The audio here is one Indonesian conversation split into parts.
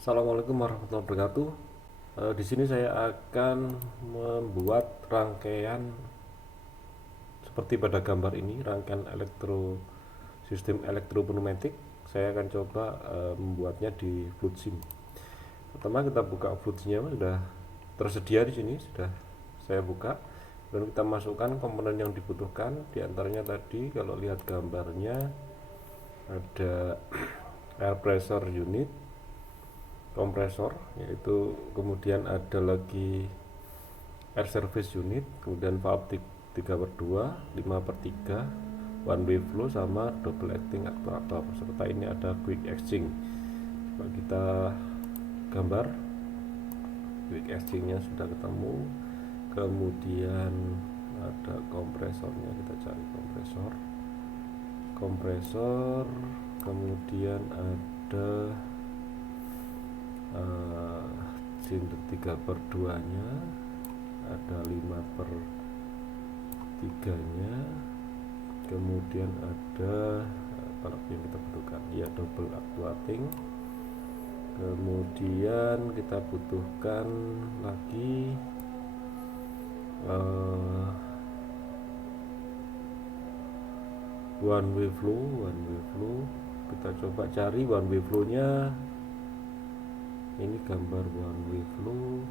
Assalamualaikum warahmatullahi wabarakatuh. Di sini saya akan membuat rangkaian seperti pada gambar ini, rangkaian sistem elektropneumatik. Saya akan coba membuatnya di FluidSim. Pertama kita buka FluidSimnya, sudah tersedia di sini, sudah saya buka. Dan kita masukkan komponen yang dibutuhkan. Di antaranya tadi kalau lihat gambarnya ada air pressure unit, kompresor, yaitu kemudian ada lagi air service unit, kemudian valve 3/2, 5/3, one way flow, sama double acting actuator, serta ini ada quick exchange. Coba kita gambar quick exchange nya sudah ketemu, kemudian ada kompresornya, kita cari kompresor, kemudian ada silinder 3/2 nya, ada 5/3 nya, kemudian ada apa yang kita butuhkan ya, double actuating, kemudian kita butuhkan lagi one way flow. Kita coba cari one way flow nya. Ini gambar one way flow.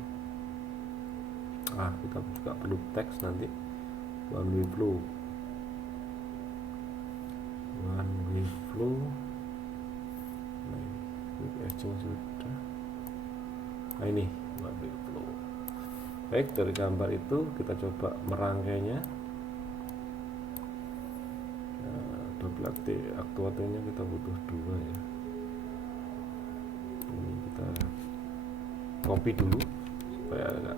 Kita juga perlu teks nanti. One way flow. Quick exchange sudah. Ini one way flow. Baik, dari gambar itu kita coba merangkainya. Double actuatornya kita butuh 2 ya. Ini kita copy dulu supaya agak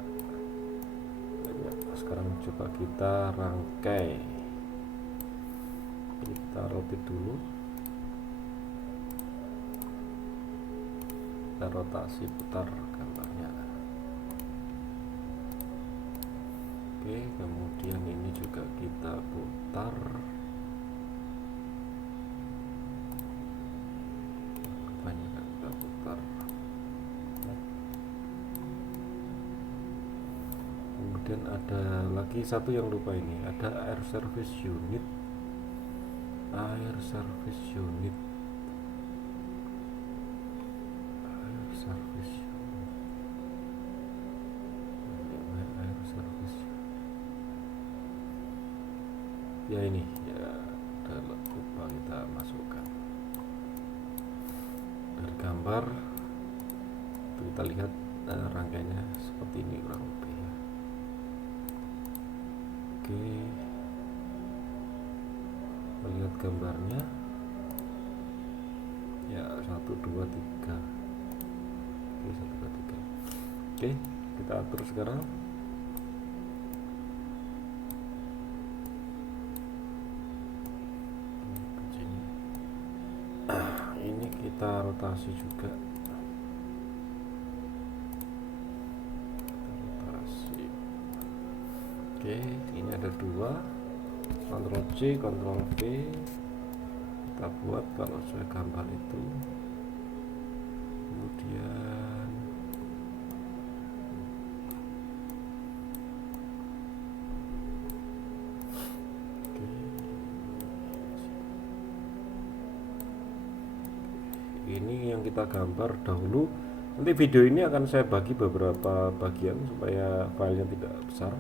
banyak. Sekarang coba kita rangkai. Kita rotate dulu, kita rotasi putar gambarnya. Oke, kemudian ini juga kita putar. Kemudian ada lagi satu yang lupa, ini ada air service unit. Air service unit. Ya ini ya, udah lupa kita masukkan. Dari gambar itu kita lihat rangkaiannya seperti ini kurang lebih ya. Oke, melihat gambarnya ya, 1 2 3. Oke, 1 2 3. Oke, kita atur sekarang. Ini kita rotasi juga. Oke, ini ada 2, Ctrl C, Ctrl V. Kita buat kalau sesuai gambar itu. Kemudian ini yang kita gambar dahulu. Nanti video ini akan saya bagi beberapa bagian supaya filenya tidak besar.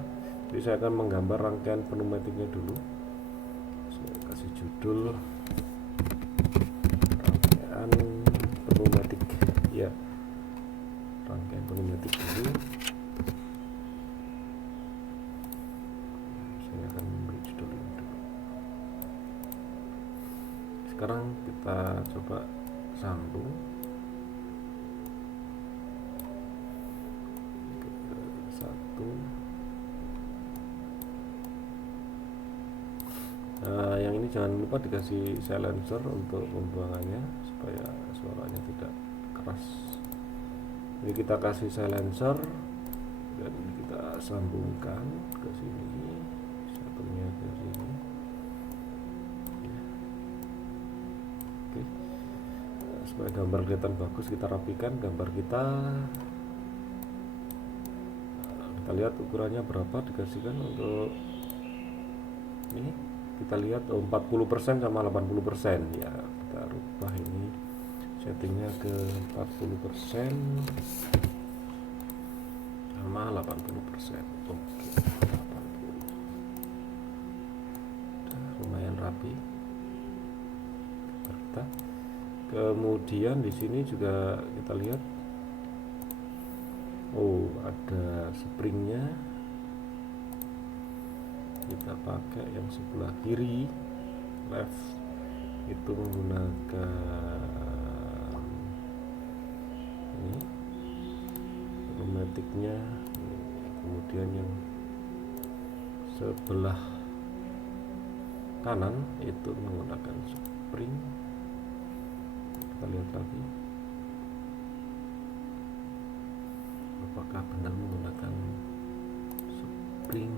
Jadi saya akan menggambar rangkaian pneumatiknya dulu. Saya kasih judul rangkaian pneumatik ya, rangkaian pneumatik dulu. Saya akan beri judul ini dulu. Sekarang kita coba sambung. Satu. Yang ini jangan lupa dikasih silencer untuk pembuangannya supaya suaranya tidak keras. Jadi kita kasih silencer dan kita sambungkan ke sini, satunya ke sini. Oke. supaya gambar kelihatan bagus, kita rapikan gambar kita. Kita lihat ukurannya berapa dikasihkan untuk ini. Kita lihat 40% sama 80% ya. Kita rubah ini settingnya ke 40% sama 80%. Oke, 80. Lumayan rapi. Kemudian di sini juga kita lihat, oh ada springnya. Kita pakai yang sebelah kiri, left, itu menggunakan ini pneumatiknya. Kemudian yang sebelah kanan itu menggunakan spring. Kita lihat lagi apakah benar menggunakan spring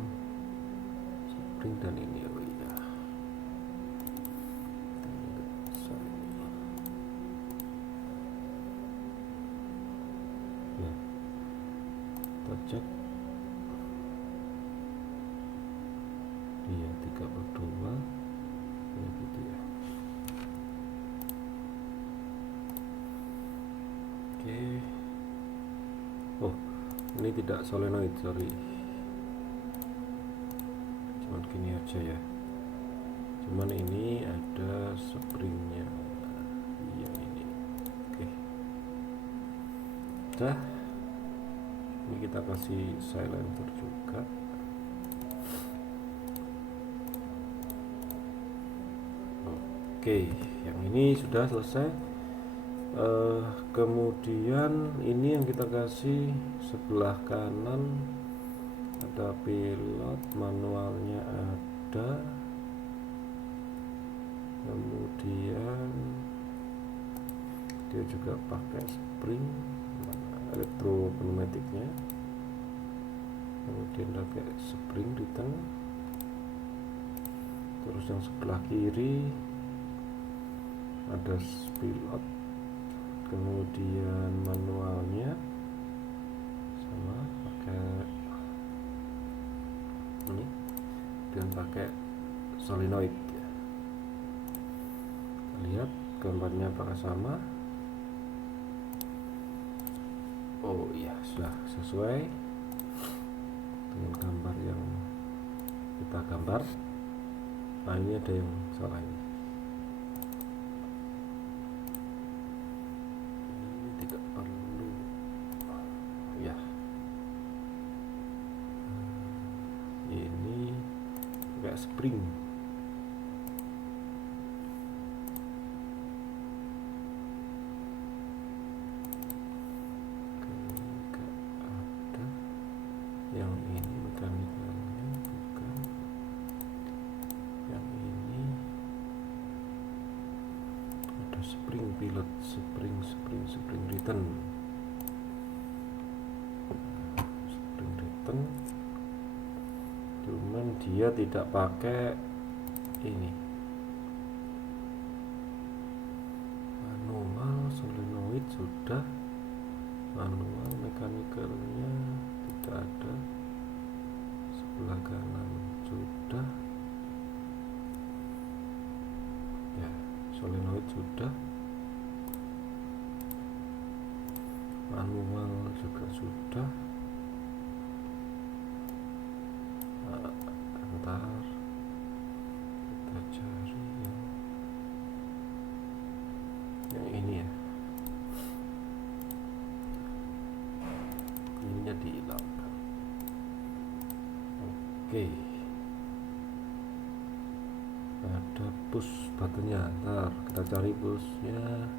dan ini. Oh iya, ya, kita cek. Iya, 32 ya gitu ya. Oke. Oh, ini tidak solenoid, sorry. Cuman gini aja ya. Cuman ini ada springnya. Iya ini. Oke. Udah. Ini kita kasih silencer juga. Oke, yang ini sudah selesai. Kemudian ini yang kita kasih sebelah kanan ada pilot, manualnya ada, kemudian dia juga pakai spring elektropneumatiknya, kemudian pakai spring di tengah. Terus yang sebelah kiri ada pilot, kemudian manualnya sama pakai ini dan pakai solenoid ya. Kita lihat gambarnya apakah sama. Oh iya, sudah sesuai dengan gambar yang kita gambar. Nah ini ada yang salah ini tidak perlu ya. Ini kayak spring. Ada yang ini mekanikalnya bukan, yang ini ada spring pilot, spring return, cuman dia tidak pakai ini manual. Solenoid sudah, manual mekanikalnya tidak ada, sebelah kanan sudah ya, solenoid sudah, manual juga sudah. Bentar, kita cari yang ini ya, ininya dihilangkan. Oke, ada push buttonnya. Ntar kita cari pushnya.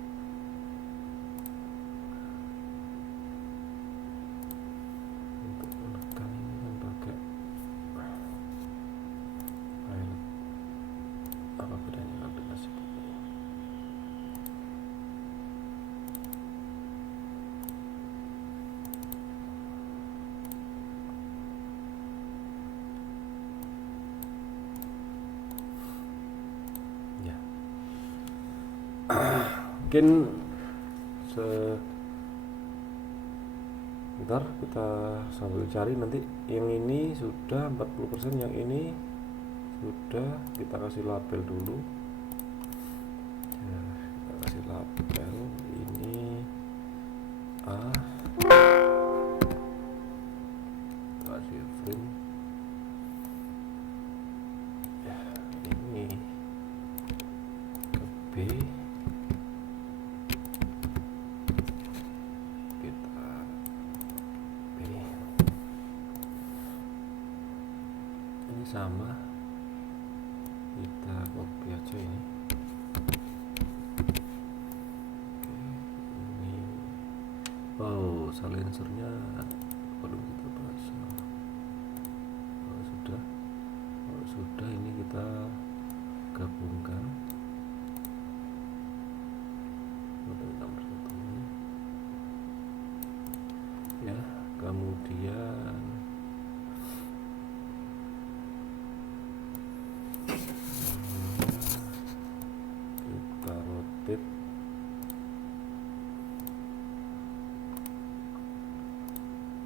Untuk menekan ini kan pakai pilot. Apa bedanya aplikasi ini? Ya, mungkin Ntar kita sambil cari nanti. Yang ini sudah 40%, yang ini sudah. Kita kasih label dulu ya, kita kasih label ini A, kasih frame ya, ini ke B, kita B, ini sama, kita copy aja ini. Oke, ini silencernya belum kita pasang. Sudah ini kita gabungkan nomor satu ini ya, kemudian kita rotate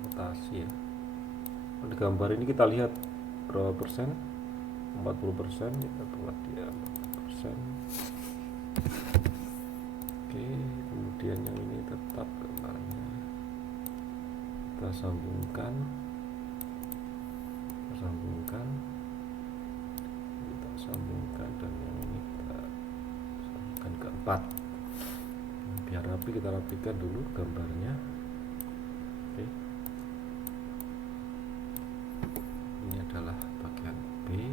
rotasi ya. Di gambar ini kita lihat berapa persen, 40%, kita buat dia 40%. Oke, kemudian yang ini tetap gambarnya kita sambungkan, dan yang ini kita sambungkan ke 4. Biar rapi, kita rapikan dulu gambarnya. Oke, ini adalah bagian B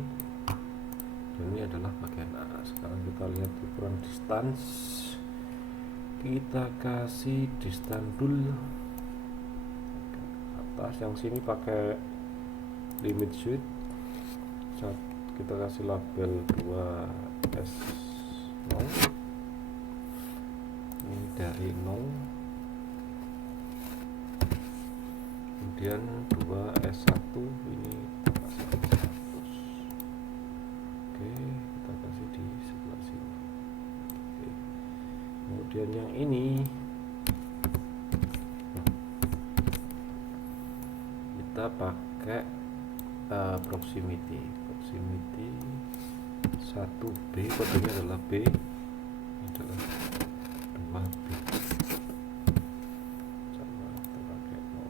dan ini adalah bagian A. Sekarang kita lihat ukuran distance, kita kasih distance dulu atas. Yang sini pakai limit switch, kita kasih label 2S0, ini dari 0, kemudian 2S1, ini kita kasih 100. Oke, kita kasih di sebelah sini. Oke. Kemudian yang ini kita pakai proximity 1B, kodenya adalah B, ini adalah 2B, sama kita pakai 0.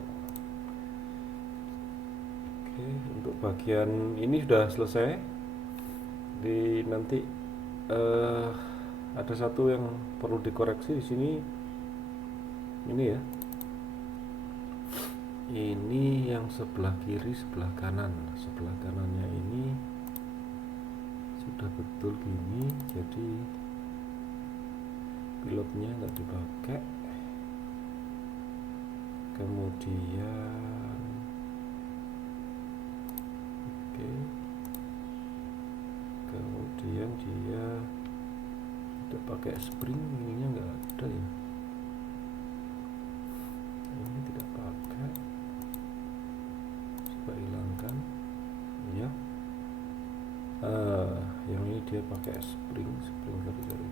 Oke, untuk bagian ini sudah selesai. Nanti ada satu yang perlu dikoreksi di sini, ini ya, ini yang sebelah kiri, sebelah kanannya ini sudah betul gini, jadi pilotnya nggak dipakai. Kemudian oke, kemudian dia tidak pakai spring, ininya nggak ada ya, ini tidak pakai. Coba hilangkan ya. Yang ini dia pakai spring dari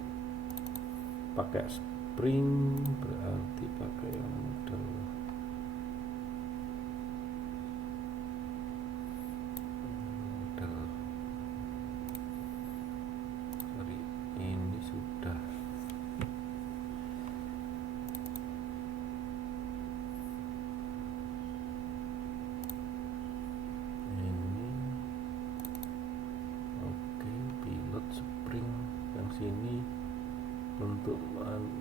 pakai spring, berarti pakai yang model sorry, ini sudah spring. Yang sini untuk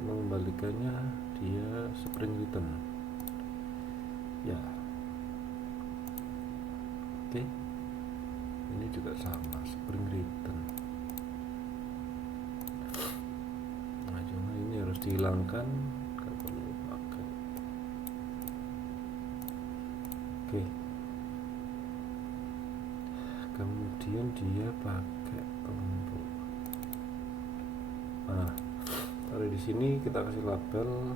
mengembalikannya dia spring return ya. Oke, ini juga sama, spring return. Nah, cuma ini harus dihilangkan, nggak perlu pakai. Oke, kemudian dia pakai tombol. Nah, dari di sini kita kasih label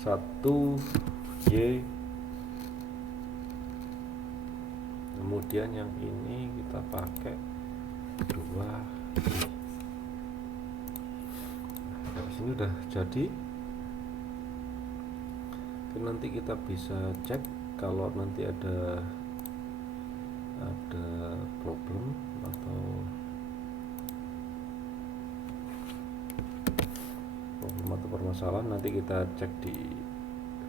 1Y, kemudian yang ini kita pakai 2Y. Nah, dari sini udah jadi. nanti kita bisa cek kalau nanti ada problem atau permasalahan, nanti kita cek di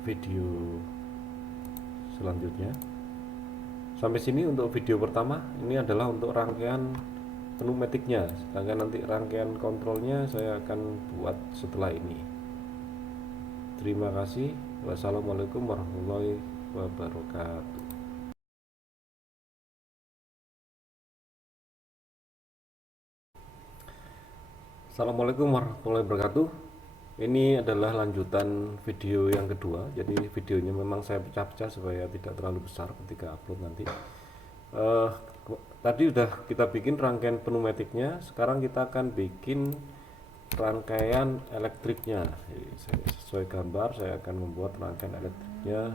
video selanjutnya. Sampai sini untuk video pertama. Ini adalah untuk rangkaian pneumatiknya, sedangkan nanti rangkaian kontrolnya saya akan buat setelah ini. Terima kasih. Wassalamualaikum warahmatullahi wabarakatuh. Assalamualaikum warahmatullahi wabarakatuh. Ini adalah lanjutan video yang kedua. Jadi videonya memang saya pecah-pecah supaya tidak terlalu besar ketika upload nanti. Tadi udah kita bikin rangkaian pneumatiknya. Sekarang kita akan bikin rangkaian elektriknya. Jadi sesuai gambar saya akan membuat rangkaian elektriknya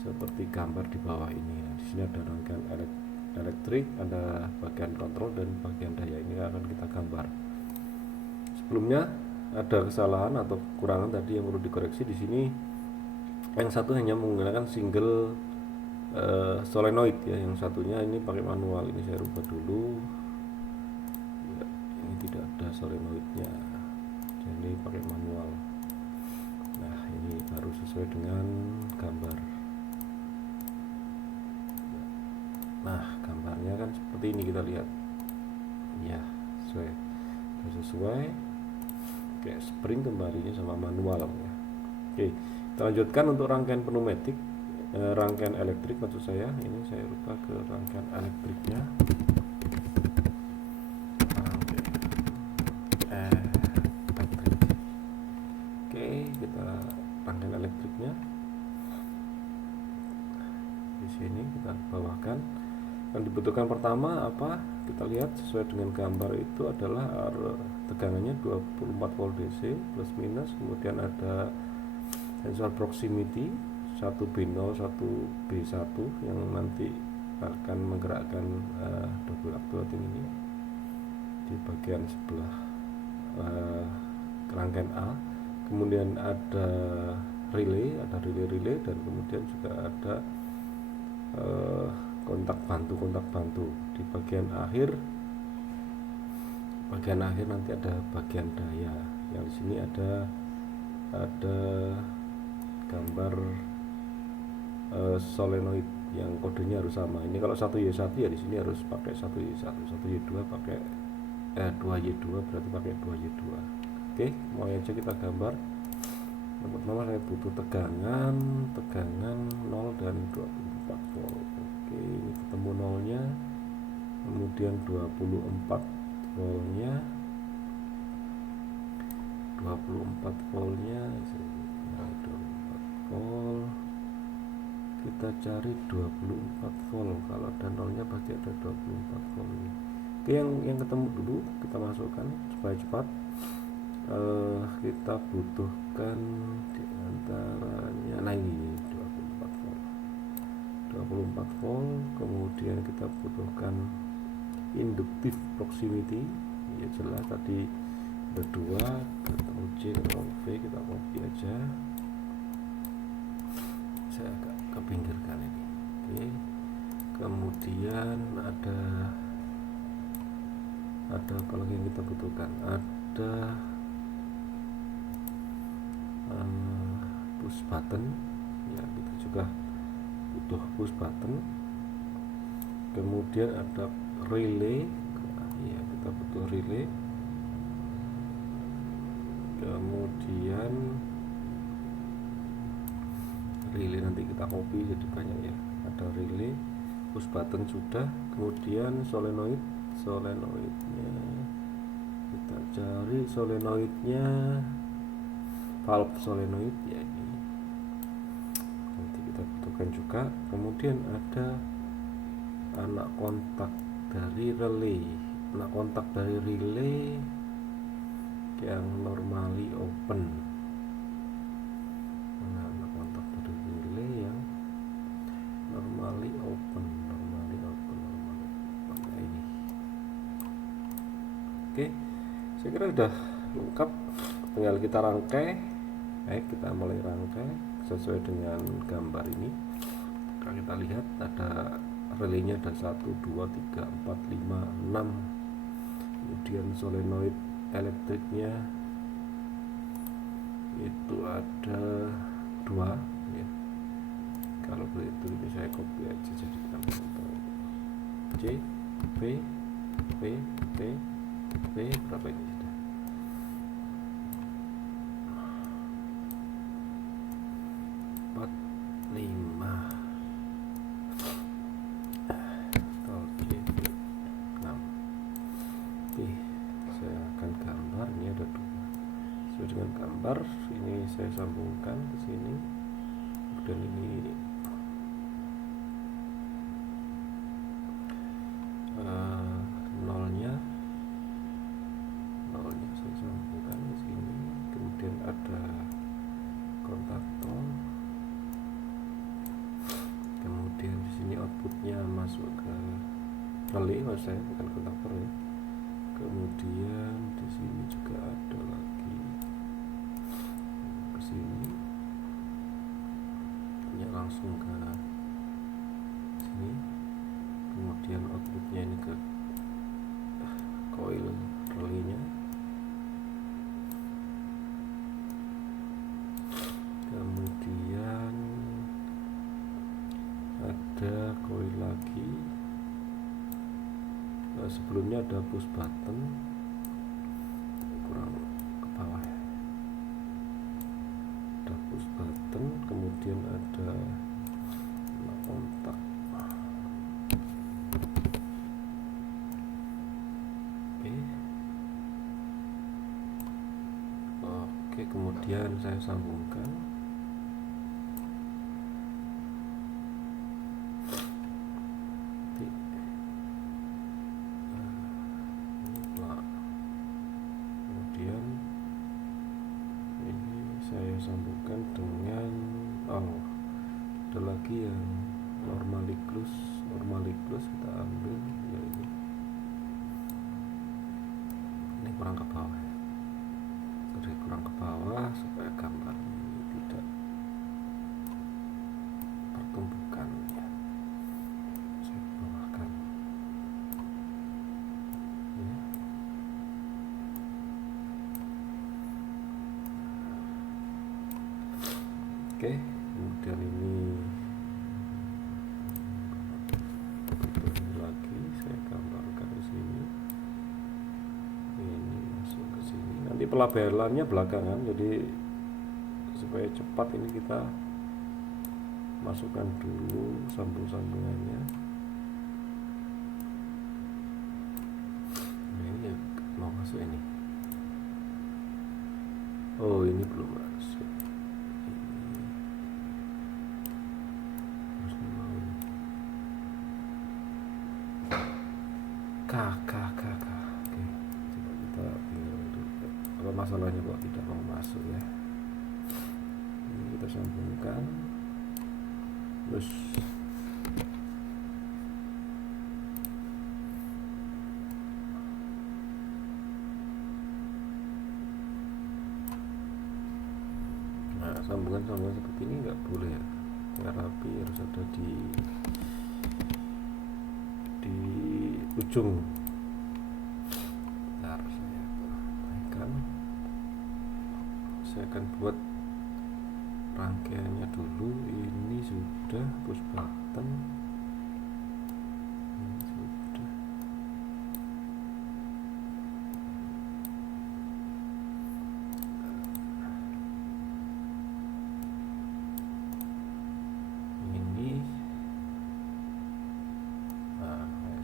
seperti gambar di bawah ini. Nah, di sini ada rangkaian elektrik, ada bagian kontrol dan bagian daya. Ini akan kita gambar. Sebelumnya ada kesalahan atau kekurangan tadi yang perlu dikoreksi di sini. Yang satu hanya menggunakan single solenoid ya, yang satunya ini pakai manual. Ini saya rubah dulu ya, ini tidak ada solenoidnya, jadi pakai manual. Nah, ini baru sesuai dengan gambar. Nah, gambarnya kan seperti ini, kita lihat ya, sesuai kayak spring kembalinya sama manual ya. Oke, kita lanjutkan untuk rangkaian pneumatik, rangkaian elektrik maksud saya. Ini saya rubah ke rangkaian elektriknya. Elektrik. Oke, kita rangkaian elektriknya di sini kita bawahkan. Yang dibutuhkan pertama apa? Kita lihat sesuai dengan gambar itu adalah tegangannya 24 volt DC plus minus, kemudian ada sensor proximity 1B0 1B1 yang nanti akan menggerakkan double actuating ini di bagian sebelah rangkaian A. Kemudian ada relay dan kemudian juga ada kontak bantu di bagian akhir nanti ada bagian daya. Yang di sini ada gambar solenoid yang kodenya harus sama. Ini kalau 1Y1 ya di sini harus pakai 1Y1, 1Y2 pakai 2Y2 berarti pakai 2Y2. Oke, mulai aja kita gambar. Yang pertama saya butuh tegangan 0 dan 24 volt. Oke, ini ketemu nolnya, kemudian 24 voltnya, 24 voltnya, 24 volt. Kita cari 24 volt. Kalau ada nolnya pasti ada 24 volt ini. Oke, yang ketemu dulu kita masukkan supaya cepat. Kita butuhkan diantaranya, nah ini 24 volt. Kemudian kita butuhkan induktif proximity, ya jelas tadi ada 2, Ctrl C Ctrl V, kita copy aja, saya agak ke pinggirkan ini. Oke, kemudian ada apa lagi yang kita butuhkan? Ada push button ya, kita juga butuh push button. Kemudian ada relay ya, kita butuh relay. Kemudian relay nanti kita copy jadi banyak ya, ada relay, push button sudah. Kemudian solenoidnya kita cari, solenoidnya valve solenoid ya, ini nanti kita butuhkan juga. Kemudian ada anak kontak dari relay yang normally open. Anak kontak dari relay yang normally open ini. Oke, saya kira udah lengkap, tinggal kita rangkai. Baik, kita mulai rangkai. sesuai dengan gambar ini. Kalau kita lihat ada relaynya, ada 1, 2, 3, 4, 5, 6. Kemudian solenoid elektriknya itu ada 2 ya. Kalau begitu ini saya copy aja jadi contoh C, P, P, P, P, berapa ini sudah? 4, 5. Oke, 6. Oke, saya akan gambar. Ini ada 2. Sesuai dengan gambar, ini saya sambungkan ke sini. Kemudian ini nolnya saya sambungkan di sini. Kemudian ada kontaktor. Kemudian di sini outputnya masuk ke relay, maksud saya bukan kontaktor ya. Kemudian di sini juga ada lagi ke sini, ya langsung ke sini. Kemudian outputnya ini ke coil relaynya. Kemudian ada coil lagi. Sebelumnya ada push button, kurang ke bawah ya. Ada push button, kemudian ada kontak. Oke, kemudian saya sambungkan. Kemudian ini saya sambungkan dengan ada lagi yang normally close kita ambil ya ini kurang ke bawah ya. Jadi kurang ke bawah supaya gambar ini tidak pertumbukan ya. Saya bawahkan ya. Oke, kemudian ini lagi saya gambarkan di sini. Ini masuk ke sini. Nanti pelabelannya belakangan, jadi supaya cepat ini kita masukkan dulu sambung-sambungannya. Nah, ini mau masuk ini. Oh, ini belum masuk. Oke, coba kita tinggal dulu. Apa masalahnya kok tidak mau masuk ya? Ini kita sambungkan. Terus sambungan seperti ini nggak boleh ya. Biar rapi harus ada di ujung. Bentar, saya akan buat rangkaiannya dulu. Ini sudah push button, ini sudah. Ini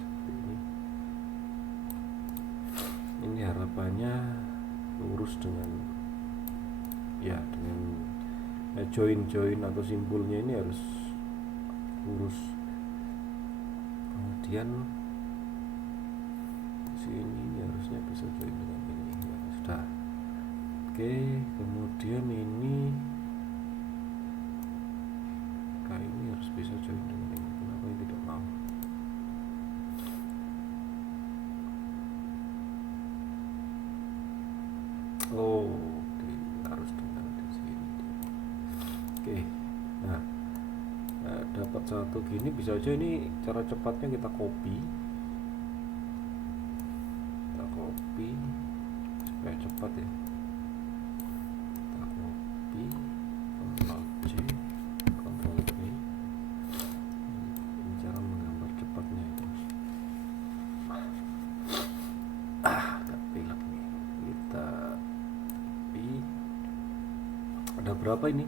seperti ini. Ini harapannya lurus dengan join atau simpulnya ini harus lurus. Kemudian sini ini harusnya bisa join dengan ini ya, sudah. Oke, kemudian ini harus bisa join dengan ini. Kenapa ini tidak mau? Oke, harus dengan di sini. Oke, nah, dapat satu gini bisa aja. Ini cara cepatnya kita copy supaya cepat ya. Kita copy, Ctrl C, Ctrl V. Ini cara menggambar cepatnya itu. Agak pilek nih. Kita copy. Ada berapa ini?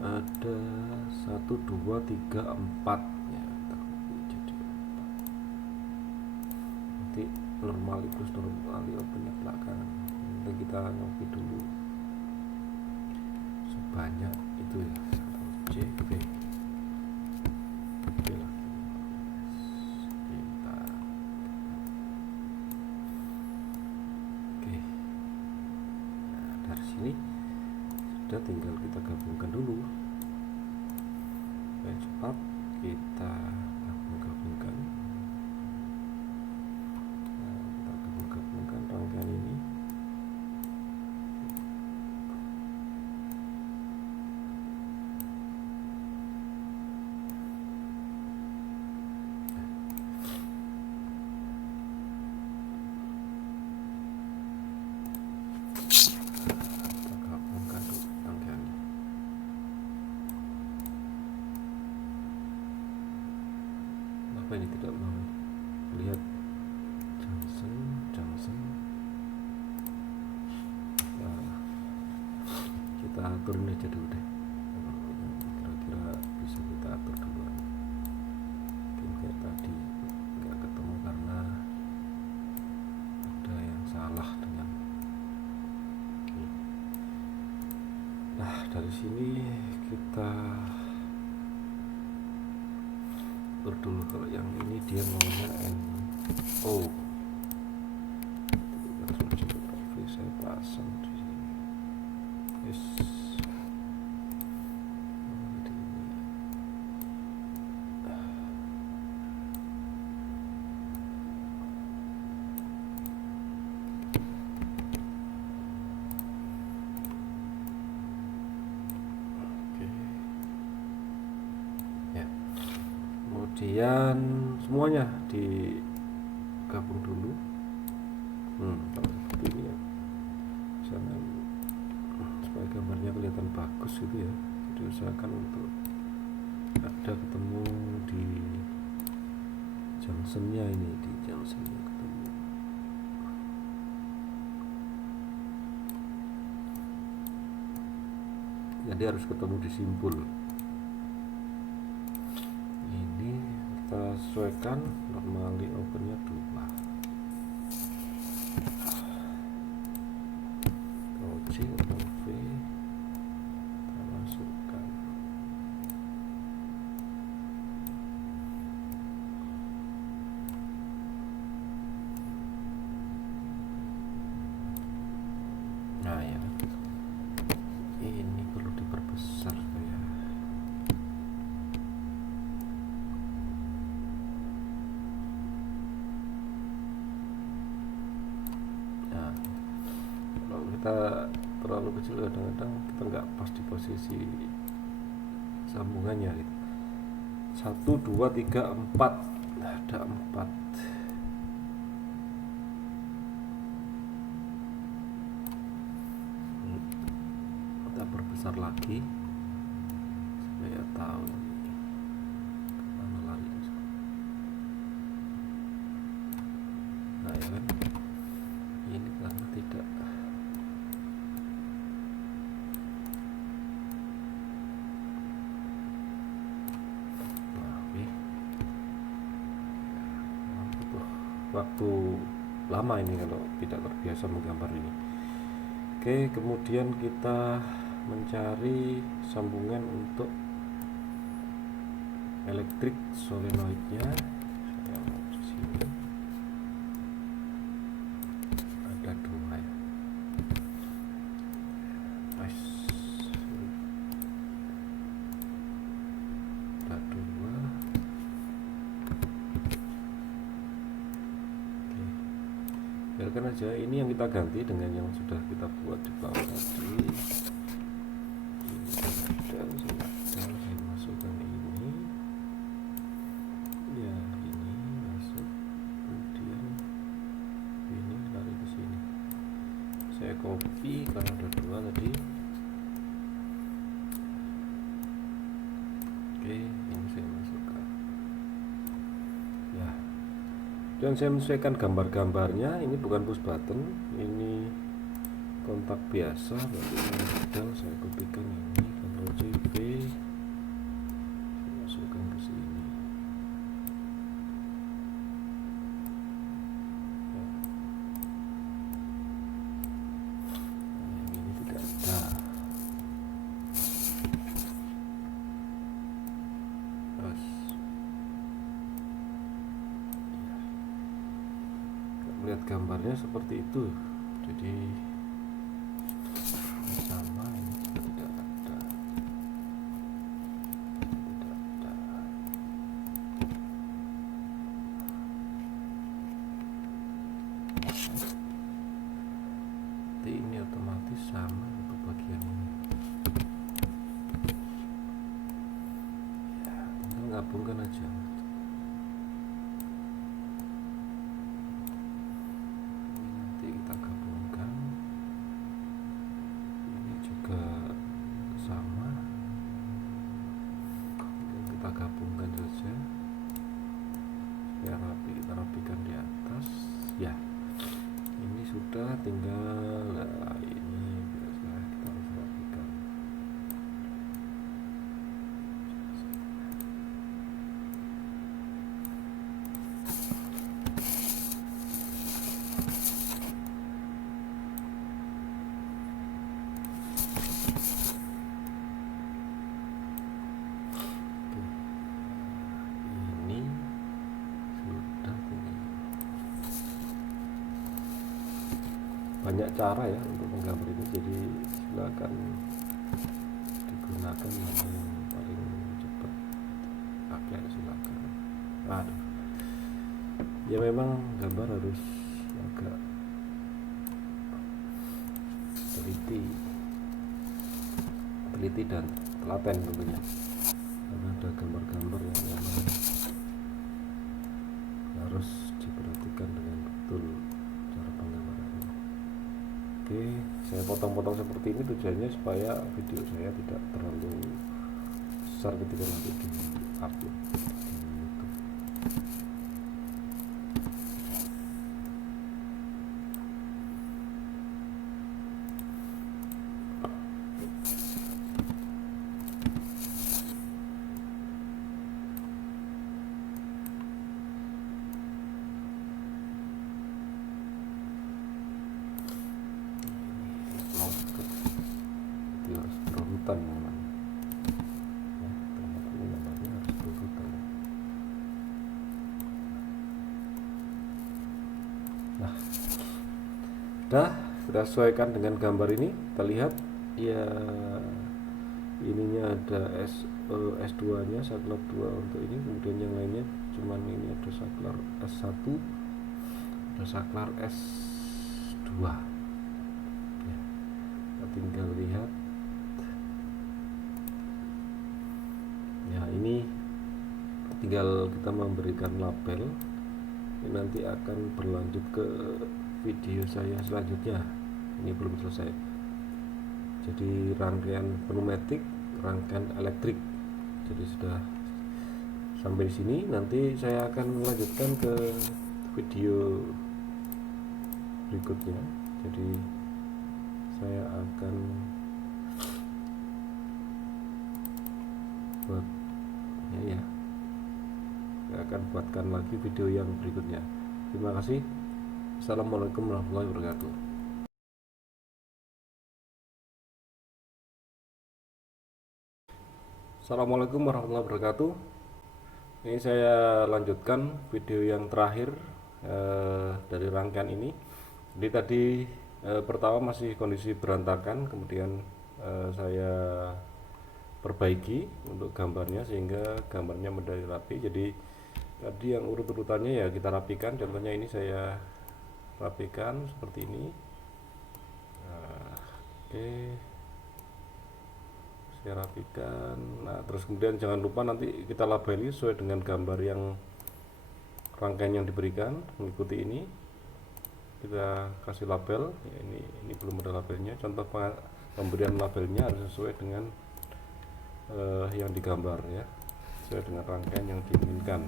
Ada 1 2 3 4 ya, kita copy jadi 4. Nanti normaligus normali opennya belakangan. Nanti kita copy dulu sebanyak itu ya. C V oke lah, kita oke. Nah, dari sini sudah, tinggal kita gabungkan dulu supaya cepat. Kita gabungkan rangkaian ini. Apa ini tidak mau lihat Johnson. Nah, kita aturin aja dulu deh. Kira-kira bisa kita atur duluan. Mungkin kayak tadi nggak ketemu karena ada yang salah dengan. Nah, dari sini kita atur dulu. Kalau yang ini dia maunya NO. Saya pasang di sini. Yes. Kemudian semuanya digabung dulu. Kalau seperti ini ya, misalnya supaya gambarnya kelihatan bagus gitu ya, jadi usahakan untuk ada ketemu di junctionnya, ini di junctionnya ketemu. Jadi harus ketemu di simpul. Ini kita sesuaikan, normally opennya 2. C atau V kita masukkan. Nah ya, ini perlu diperbesar ya. Nah, kalau kita terlalu kecil kadang-kadang kita nggak pas di posisi sambungannya gitu. 1 2 3 4. Nah, ada 4. Kita perbesar lagi supaya tahu mana lari. Nah ya kan, ini karena tidak waktu lama ini kalau tidak terbiasa menggambar ini. Oke, kemudian kita mencari sambungan untuk elektrik solenoidnya. Saya mau di sini ada 2 ya. Nice. Ada 2. Biarkan aja, ini yang kita ganti dengan yang sudah kita buat di bawah tadi. copy karena ada dua tadi. Oke, ini saya masukkan ya, dan saya menyesuaikan gambar-gambarnya. Ini bukan push button, ini kontak biasa. Berarti ini modal saya kopikan ini, Ctrl C V, saya masukkan ke sini. Yang ini tidak ada. Terus melihat gambarnya seperti itu, jadi sama. Ini juga tidak ada, tidak ada. Jadi ini otomatis sama untuk bagian ini ya, tinggal gabungkan aja. Kita gabungkan, ini juga sama, kita gabungkan saja biar rapi. Kita rapikan di atas ya, ini sudah, tinggal ini biasa kita harus rapikan. Banyak cara ya untuk menggambar ini, jadi silakan digunakan mana yang paling cepat pakai, silakan. Aduh, ya memang gambar harus agak teliti dan telaten tentunya, karena ada gambar-gambar yang memang harus diperhatikan dengan betul cara penggambarannya. Oke, saya potong-potong seperti ini tujuannya supaya video saya tidak terlalu besar ketika nanti di upload di YouTube. Harus berurutan namanya ya, ternyata ini namanya harus berurutan. Nah, sudah sesuaikan dengan gambar ini. Kita lihat ya, ininya ada S2 nya, saklar 2 untuk ini, kemudian yang lainnya cuman ini ada saklar S1, ada saklar S2 ya. Kita tinggal lihat ya, ini tinggal kita memberikan label. Ini nanti akan berlanjut ke video saya selanjutnya. Ini belum selesai, jadi rangkaian pneumatik, rangkaian elektrik. Jadi sudah sampai di sini. Nanti saya akan melanjutkan ke video berikutnya. Jadi saya akan buat ya, saya akan buatkan lagi video yang berikutnya. Terima kasih. Assalamualaikum warahmatullahi wabarakatuh. Assalamualaikum warahmatullahi wabarakatuh. Ini saya lanjutkan video yang terakhir dari rangkaian ini. Jadi tadi pertama masih kondisi berantakan, kemudian saya perbaiki untuk gambarnya sehingga gambarnya menjadi rapi. Jadi tadi yang urut-urutannya ya kita rapikan. Contohnya ini saya rapikan seperti ini. Oke, saya rapikan. Nah, terus kemudian jangan lupa nanti kita labeli sesuai dengan gambar yang rangkaian yang diberikan, mengikuti ini. kita kasih label ya, ini belum ada labelnya. Contoh pemberian labelnya harus sesuai dengan yang digambar ya, sesuai dengan rangkaian yang diinginkan.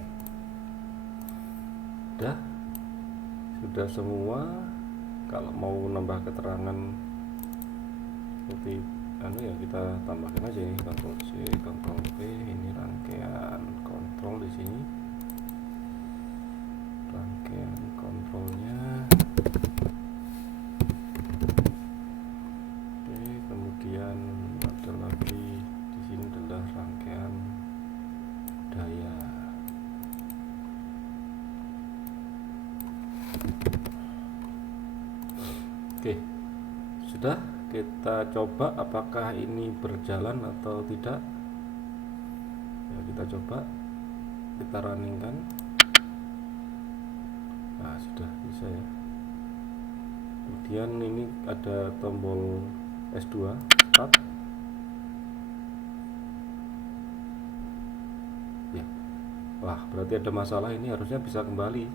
Sudah semua. Kalau mau nambah keterangan seperti ya kita tambahkan aja ini, Ctrl C Ctrl V, ini rangkaian kontrol di sini, rangkaian kontrolnya. Oke, kemudian ada lagi di sini adalah rangkaian daya. Oke, sudah. Kita coba apakah ini berjalan atau tidak ya, kita coba, kita runningkan. Nah, sudah bisa ya. Kemudian ini ada tombol S2 start ya. Wah, berarti ada masalah. Ini harusnya bisa kembali.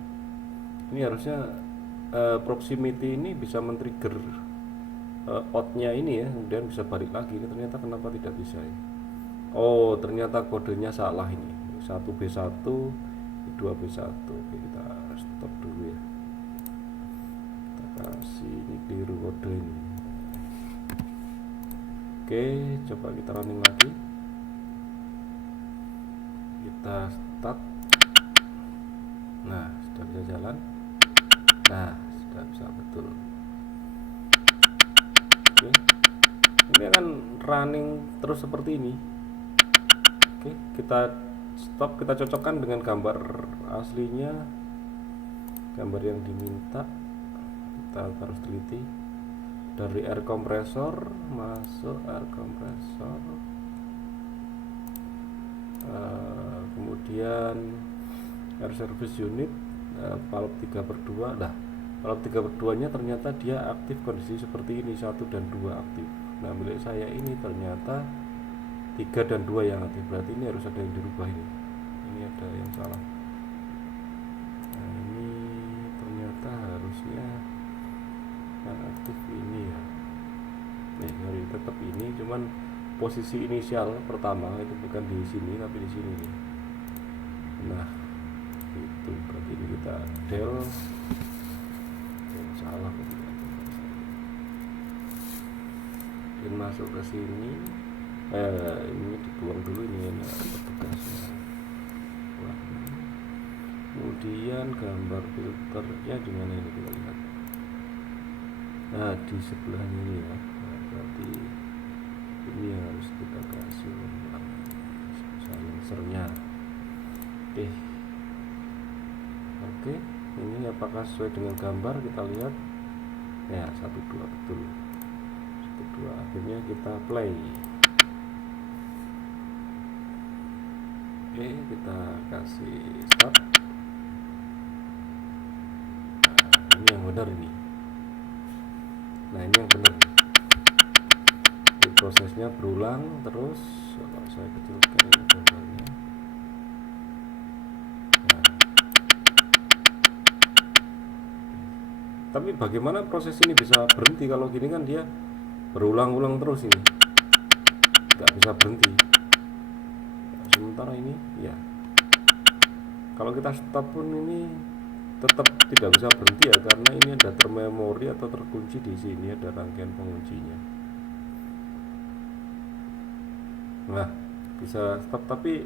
Ini harusnya proximity ini bisa men-trigger outnya ini ya, kemudian bisa balik lagi. Ini ternyata kenapa tidak bisa ya? Oh, ternyata kodenya salah ini. 1B1, 2B1. Oke, kita stop dulu ya. Kita kasih ini keliru kode ini. Oke, coba kita running lagi. Kita start. Nah, sudah bisa jalan. Nah, sudah bisa betul. Oke, ini akan running terus seperti ini. Oke, kita stop, kita cocokkan dengan gambar aslinya, gambar yang diminta. Kita harus teliti. Dari air kompresor masuk air kompresor, kemudian air service unit, valve 3/2. Nah, valve 3/2 nya ternyata dia aktif kondisi seperti ini, 1 dan 2 aktif. Nah, milik saya ini ternyata 3 dan 2 yang aktif. Berarti ini harus ada yang dirubah ini. Ini ada yang salah. Nah, ini ternyata harusnya yang aktif ini ya. Sorry, tetap ini, cuman posisi inisial pertama itu bukan di sini tapi di sini nih. Nah, itu berarti ini kita del salah, dan masuk ke sini. Ini dibuang dulu, ini petugasnya. Kemudian gambar filternya di mana ini kita lihat. Nah, di sebelah ini ya. Nah, berarti ini yang harus kita kasih silencernya. Oke, ini apakah sesuai dengan gambar? Kita lihat ya, 1-2 betul. 1-2, akhirnya kita play. Oke, kita kasih start. Nah, ini yang benar ini. Nah, ini yang benar. Jadi prosesnya berulang terus. Kalau saya kecilkan ini gambarnya. Nah. Tapi bagaimana proses ini bisa berhenti? Kalau gini kan dia berulang-ulang terus ini, nggak bisa berhenti. Sementara ini ya, kalau kita stop pun ini tetap tidak bisa berhenti ya, karena ini ada termemori atau terkunci di sini, ada rangkaian penguncinya. Nah, bisa stop, tapi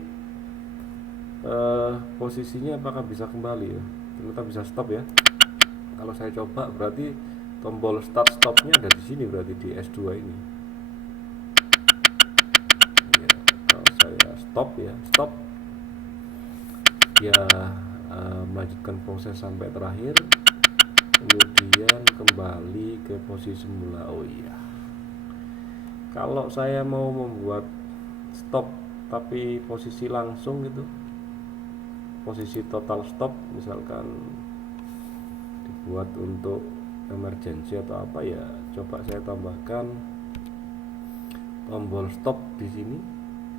posisinya apakah bisa kembali ya? Ternyata bisa stop ya. Kalau saya coba berarti tombol start stopnya ada di sini, berarti di S2 ini. Ya, kalau saya stop ya, stop, dia melanjutkan proses sampai terakhir, kemudian kembali ke posisi semula. Oh iya, kalau saya mau membuat stop tapi posisi langsung gitu, posisi total stop misalkan dibuat untuk emergency atau apa ya, coba saya tambahkan tombol stop di sini.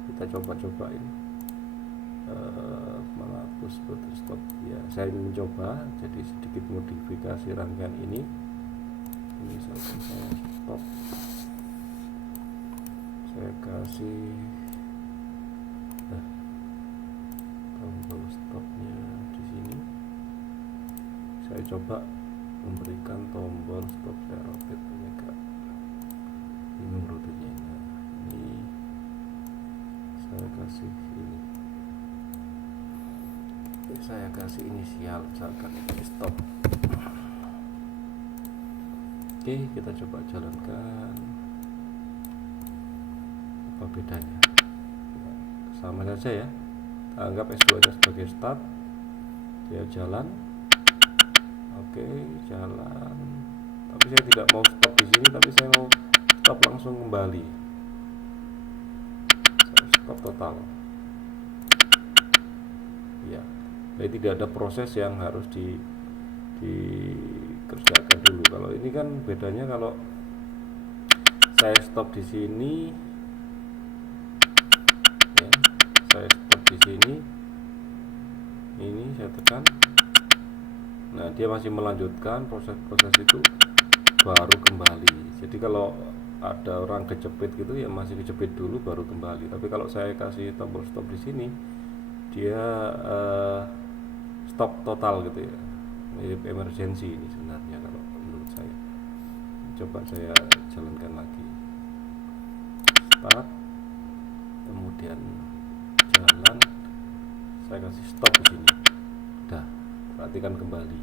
Kita coba-cobain. menghapus button stop ya. Saya ingin mencoba jadi sedikit modifikasi rangkaian ini. Misalkan saya stop, saya kasih tombol stopnya di sini. Saya coba memberikan tombol stop, saya rotate, ini agak bingung rutenya. Nah, ini saya kasih ini, saya kasih inisial, misalkan ini stop. Oke, kita coba jalankan. Apa bedanya? Sama saja ya. Anggap S2 nya sebagai start, dia jalan. Oke, jalan. Tapi saya tidak mau stop di sini, tapi saya mau stop langsung kembali. Saya stop total. Ya, jadi tidak ada proses yang harus dikerjakan dulu. Kalau ini kan bedanya, kalau saya stop di sini, ya, saya stop di sini, ini saya tekan. Nah, dia masih melanjutkan proses-proses itu baru kembali. Jadi kalau ada orang kejepit gitu ya, masih kejepit dulu baru kembali. Tapi kalau saya kasih tombol stop di sini, dia stop total gitu ya. Mirip emergency ini sebenarnya kalau menurut saya. Coba saya jalankan lagi. Start, kemudian jalan, saya kasih stop di sini. Udah, perhatikan kembali.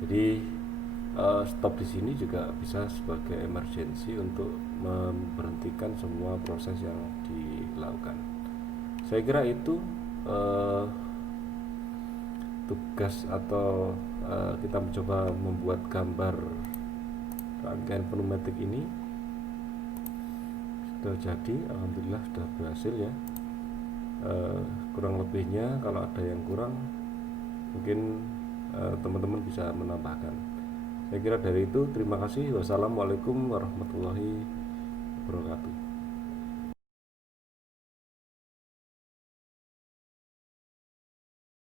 Jadi stop di sini juga bisa sebagai emergency untuk memberhentikan semua proses yang dilakukan. Saya kira itu tugas atau kita mencoba membuat gambar rangkaian pneumatik ini. Sudah jadi, alhamdulillah sudah berhasil ya. Kurang lebihnya kalau ada yang kurang mungkin teman-teman bisa menambahkan. Saya kira dari itu, terima kasih. Wassalamualaikum warahmatullahi wabarakatuh.